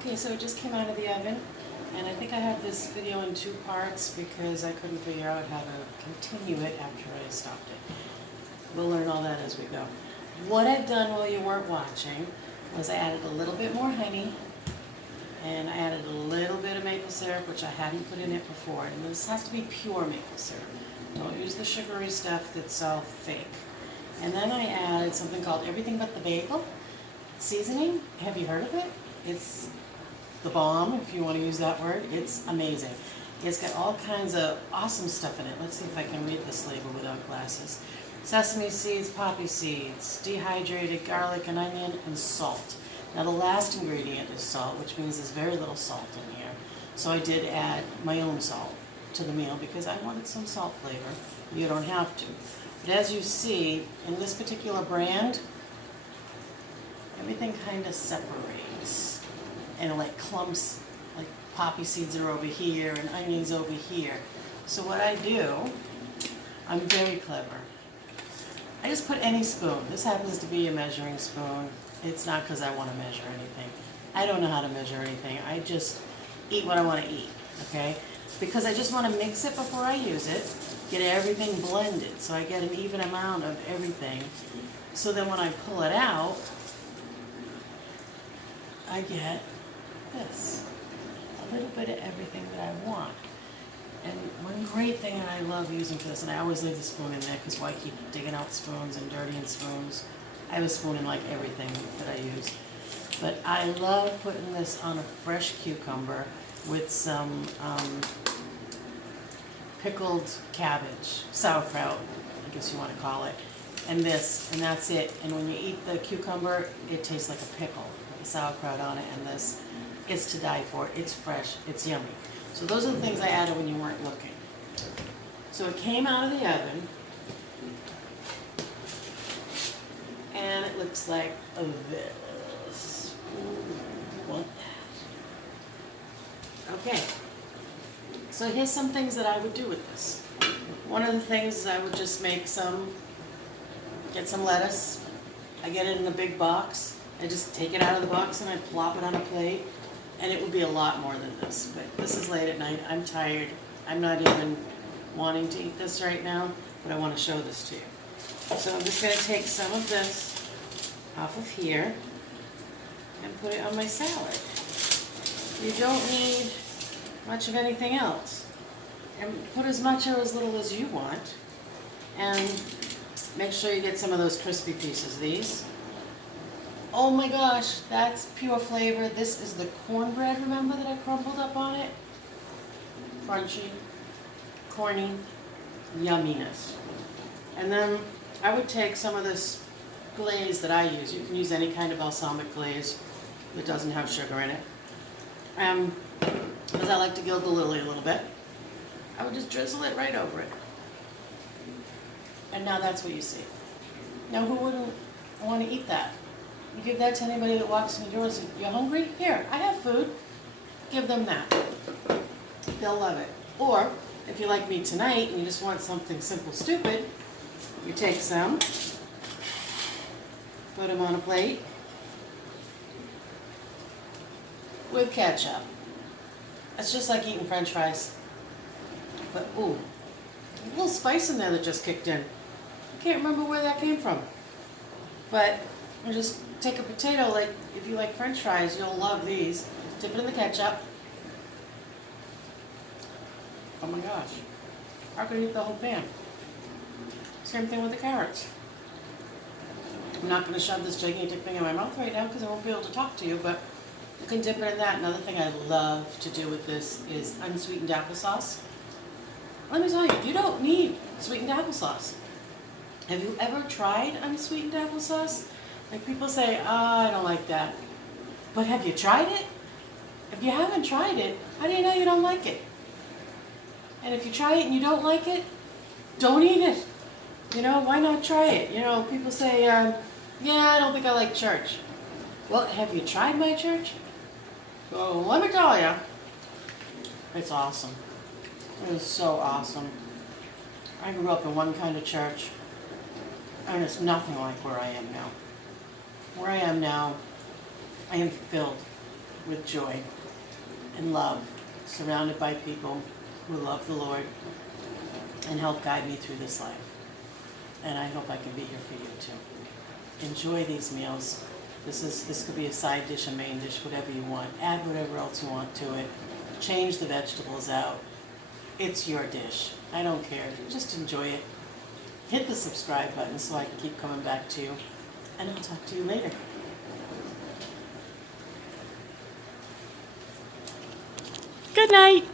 Okay, so it just came out of the oven, and I think I have this video in two parts because I couldn't figure out how to continue it after I stopped it. We'll learn all that as we go. What I've done while you weren't watching was I added a little bit more honey, and I added a little bit of maple syrup, which I hadn't put in it before. And this has to be pure maple syrup. Don't use the sugary stuff that's all fake. And then I added something called Everything But the Bagel seasoning. Have you heard of it? It's the bomb, if you want to use that word. It's amazing. It's got all kinds of awesome stuff in it. Let's see if I can read this label without glasses. Sesame seeds, poppy seeds, dehydrated garlic and onion, and salt. Now the last ingredient is salt, which means there's very little salt in here. So I did add my own salt to the meal because I wanted some salt flavor. You don't have to. But as you see, in this particular brand, everything kind of separates. And like clumps, like poppy seeds are over here and onions over here. So what I do, I'm very clever. I just put any spoon. This happens to be a measuring spoon. It's not because I want to measure anything. I don't know how to measure anything. I just eat what I want to eat, okay? Because I just want to mix it before I use it, get everything blended so I get an even amount of everything. So then when I pull it out, I get this, a little bit of everything that I want. And one great thing that I love using for this, and I always leave the spoon in there because why keep digging out spoons and dirtying spoons? I have a spoon in like everything that I use. But I love putting this on a fresh cucumber with some pickled cabbage, sauerkraut, I guess you want to call it, and this, and that's it. And when you eat the cucumber, it tastes like a pickle, with the sauerkraut on it, and this, it's to die for. It's fresh, it's yummy. So those are the things I added when you weren't looking. So it came out of the oven, and it looks like this. Ooh, want that. Okay, so here's some things that I would do with this. One of the things is I would just make get some lettuce. I get it in a big box. I just take it out of the box and I plop it on a plate. And it would be a lot more than this, but this is late at night. I'm tired. I'm not even wanting to eat this right now, but I want to show this to you. So I'm just going to take some of this off of here and put it on my salad. You don't need much of anything else. And put as much or as little as you want. And make sure you get some of those crispy pieces. These. Oh my gosh, that's pure flavor. This is the cornbread, remember, that I crumbled up on it? Crunchy, corny, yumminess. And then I would take some of this glaze that I use. You can use any kind of balsamic glaze that doesn't have sugar in it. Because I like to gild the lily a little bit. I would just drizzle it right over it. And now that's what you see. Now who wouldn't want to eat that? You give that to anybody that walks in the doors. You're hungry? Here, I have food. Give them that. They'll love it. Or, if you're like me tonight and you just want something simple, stupid, you take some, put them on a plate with ketchup. It's just like eating French fries. But, ooh, a little spice in there that just kicked in. I can't remember where that came from. But, you just take a potato, like if you like French fries, you'll love these. Dip it in the ketchup. Oh my gosh. I could eat the whole pan. Same thing with the carrots. I'm not going to shove this gigantic thing in my mouth right now because I won't be able to talk to you, but you can dip it in that. Another thing I love to do with this is unsweetened applesauce. Let me tell you, you don't need sweetened applesauce. Have you ever tried unsweetened applesauce? Like people say, I don't like that. But have you tried it? If you haven't tried it, how do you know you don't like it? And if you try it and you don't like it, don't eat it. You know, why not try it? You know, people say, yeah, I don't think I like church. Well, have you tried my church? Well, let me tell you, it's awesome. It is so awesome. I grew up in one kind of church, and it's nothing like where I am now. Where I am now, I am filled with joy and love, surrounded by people who love the Lord and help guide me through this life. And I hope I can be here for you too. Enjoy these meals. This could be a side dish, a main dish, whatever you want. Add whatever else you want to it. Change the vegetables out. It's your dish. I don't care. Just enjoy it. Hit the subscribe button so I can keep coming back to you. And I'll talk to you later. Good night.